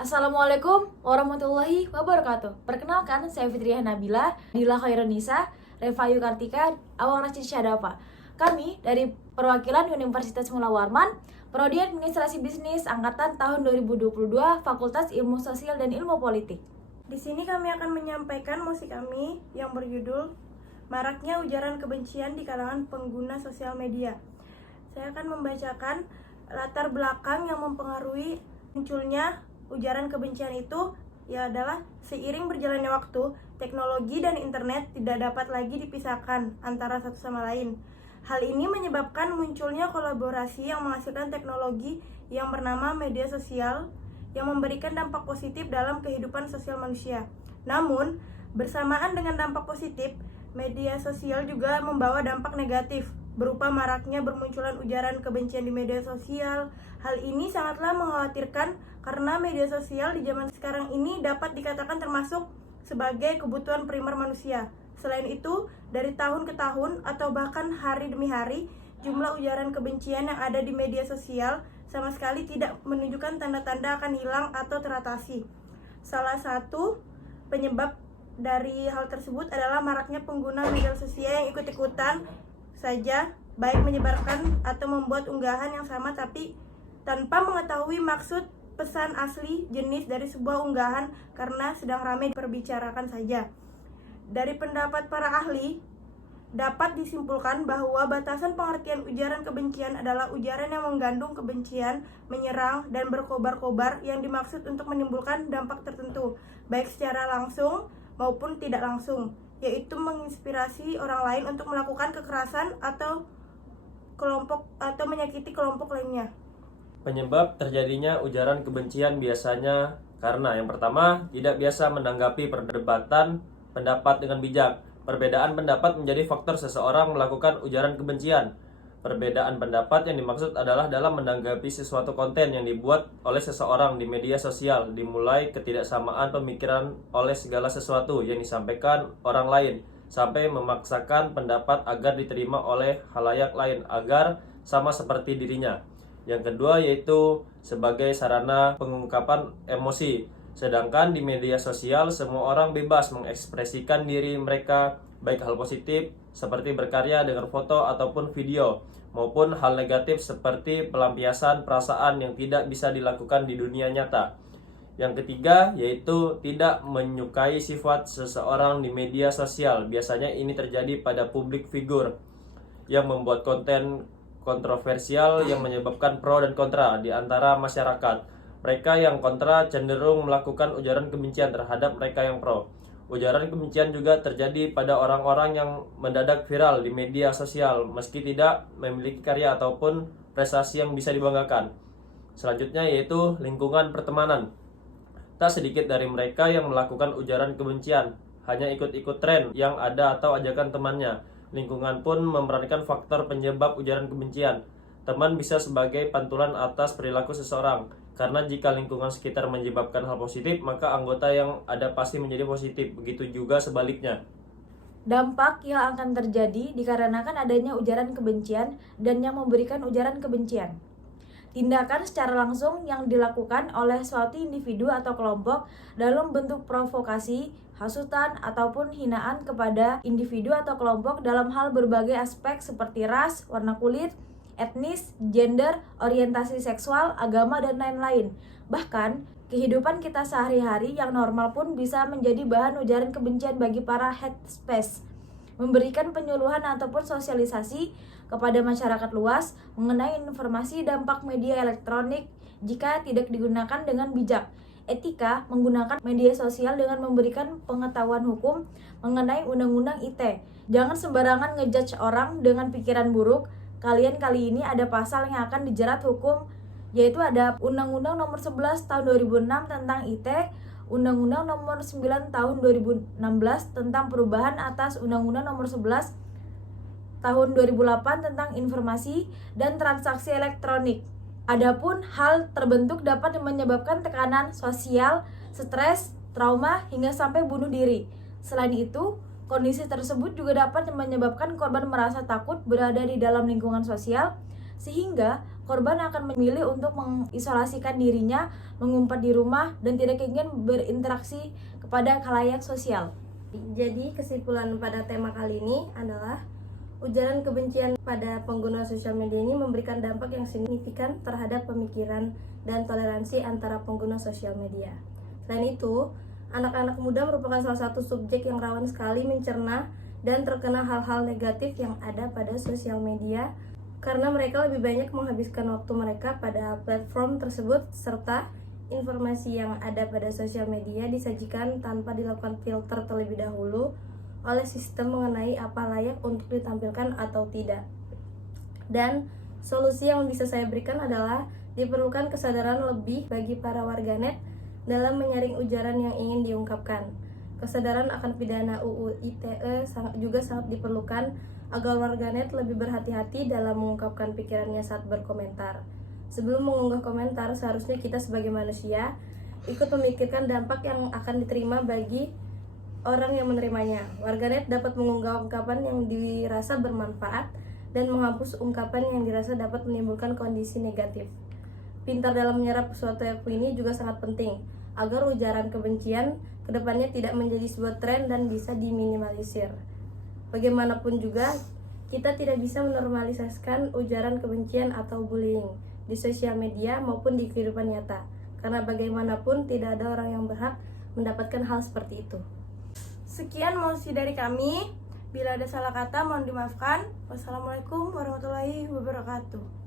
Assalamualaikum warahmatullahi wabarakatuh. Perkenalkan, saya Fitriah Nabila, Dila Khairunisa, Revayu Kartika, Awang Rashid Syadapa. Kami dari perwakilan Universitas Mula Warman, Prodi Administrasi Bisnis Angkatan tahun 2022, Fakultas Ilmu Sosial dan Ilmu Politik. Di sini kami akan menyampaikan musik kami yang berjudul Maraknya Ujaran Kebencian di Kalangan Pengguna Sosial Media. Saya akan membacakan latar belakang yang mempengaruhi munculnya ujaran kebencian itu, adalah seiring berjalannya waktu, teknologi dan internet tidak dapat lagi dipisahkan antara satu sama lain. Hal ini menyebabkan munculnya kolaborasi yang menghasilkan teknologi yang bernama media sosial yang memberikan dampak positif dalam kehidupan sosial manusia. Namun, bersamaan dengan dampak positif, media sosial juga membawa dampak negatif berupa maraknya bermunculan ujaran kebencian di media sosial. Hal ini sangatlah mengkhawatirkan karena media sosial di zaman sekarang ini dapat dikatakan termasuk sebagai kebutuhan primer manusia. Selain itu, dari tahun ke tahun atau bahkan hari demi hari, jumlah ujaran kebencian yang ada di media sosial sama sekali tidak menunjukkan tanda-tanda akan hilang atau teratasi. Salah satu penyebab dari hal tersebut adalah maraknya pengguna media sosial yang ikut-ikutan saja, baik menyebarkan atau membuat unggahan yang sama tapi tanpa mengetahui maksud pesan asli jenis dari sebuah unggahan karena sedang ramai diperbicarakan saja. Dari pendapat para ahli, dapat disimpulkan bahwa batasan pengertian ujaran kebencian adalah ujaran yang mengandung kebencian, menyerang, dan berkobar-kobar yang dimaksud untuk menimbulkan dampak tertentu, baik secara langsung maupun tidak langsung, yaitu menginspirasi orang lain untuk melakukan kekerasan atau menyakiti kelompok lainnya. Penyebab terjadinya ujaran kebencian biasanya karena yang pertama, tidak biasa menanggapi perdebatan pendapat dengan bijak. Perbedaan pendapat menjadi faktor seseorang melakukan ujaran kebencian. Perbedaan pendapat yang dimaksud adalah dalam menanggapi sesuatu konten yang dibuat oleh seseorang di media sosial, dimulai ketidaksamaan pemikiran oleh segala sesuatu yang disampaikan orang lain, sampai memaksakan pendapat agar diterima oleh khalayak lain agar sama seperti dirinya. Yang kedua yaitu sebagai sarana pengungkapan emosi. Sedangkan di media sosial semua orang bebas mengekspresikan diri mereka, baik hal positif seperti berkarya dengan foto ataupun video, maupun hal negatif seperti pelampiasan perasaan yang tidak bisa dilakukan di dunia nyata. Yang ketiga yaitu tidak menyukai sifat seseorang di media sosial. Biasanya ini terjadi pada publik figur yang membuat konten kontroversial yang menyebabkan pro dan kontra di antara masyarakat. Mereka yang kontra cenderung melakukan ujaran kebencian terhadap mereka yang pro. Ujaran kebencian juga terjadi pada orang-orang yang mendadak viral di media sosial meski tidak memiliki karya ataupun prestasi yang bisa dibanggakan. Selanjutnya yaitu lingkungan pertemanan. Tak sedikit dari mereka yang melakukan ujaran kebencian hanya ikut-ikut tren yang ada atau ajakan temannya. Lingkungan pun memerankan faktor penyebab ujaran kebencian. Teman bisa sebagai pantulan atas perilaku seseorang, karena jika lingkungan sekitar menyebabkan hal positif, maka anggota yang ada pasti menjadi positif. Begitu juga sebaliknya. Dampak yang akan terjadi dikarenakan adanya ujaran kebencian dan yang memberikan ujaran kebencian. Tindakan secara langsung yang dilakukan oleh suatu individu atau kelompok dalam bentuk provokasi, hasutan, ataupun hinaan kepada individu atau kelompok dalam hal berbagai aspek seperti ras, warna kulit, etnis, gender, orientasi seksual, agama, dan lain-lain. Bahkan, kehidupan kita sehari-hari yang normal pun bisa menjadi bahan ujaran kebencian bagi para hate space. Memberikan penyuluhan ataupun sosialisasi kepada masyarakat luas mengenai informasi dampak media elektronik jika tidak digunakan dengan bijak. Etika menggunakan media sosial dengan memberikan pengetahuan hukum mengenai undang-undang ITE. Jangan sembarangan ngejudge orang dengan pikiran buruk. Kalian kali ini ada pasal yang akan dijerat hukum, yaitu ada Undang-Undang Nomor 11 Tahun 2006 tentang ITE, Undang-Undang Nomor 9 Tahun 2016 tentang perubahan atas Undang-Undang Nomor 11 Tahun 2008 tentang informasi dan transaksi elektronik. Adapun hal terbentuk dapat menyebabkan tekanan sosial, stres, trauma, hingga sampai bunuh diri. Selain itu, kondisi tersebut juga dapat menyebabkan korban merasa takut berada di dalam lingkungan sosial, sehingga korban akan memilih untuk mengisolasikan dirinya, mengumpat di rumah, dan tidak ingin berinteraksi kepada khalayak sosial. Jadi kesimpulan pada tema kali ini adalah ujaran kebencian pada pengguna sosial media ini memberikan dampak yang signifikan terhadap pemikiran dan toleransi antara pengguna sosial media. Selain itu, anak-anak muda merupakan salah satu subjek yang rawan sekali mencerna dan terkena hal-hal negatif yang ada pada sosial media karena mereka lebih banyak menghabiskan waktu mereka pada platform tersebut serta informasi yang ada pada sosial media disajikan tanpa dilakukan filter terlebih dahulu oleh sistem mengenai apa layak untuk ditampilkan atau tidak. Dan solusi yang bisa saya berikan adalah diperlukan kesadaran lebih bagi para warganet dalam menyaring ujaran yang ingin diungkapkan. Kesadaran akan pidana UU ITE juga sangat diperlukan agar warganet lebih berhati-hati dalam mengungkapkan pikirannya saat berkomentar. Sebelum mengunggah komentar, seharusnya kita sebagai manusia ikut memikirkan dampak yang akan diterima bagi orang yang menerimanya. Warganet dapat mengunggah ungkapan yang dirasa bermanfaat dan menghapus ungkapan yang dirasa dapat menimbulkan kondisi negatif. Pintar dalam menyerap suatu opini juga sangat penting agar ujaran kebencian kedepannya tidak menjadi sebuah tren dan bisa diminimalisir. Bagaimanapun juga, kita tidak bisa menormalisasikan ujaran kebencian atau bullying di sosial media maupun di kehidupan nyata, karena bagaimanapun tidak ada orang yang berhak mendapatkan hal seperti itu. Sekian mosi dari kami. Bila ada salah kata mohon dimaafkan. Wassalamualaikum warahmatullahi wabarakatuh.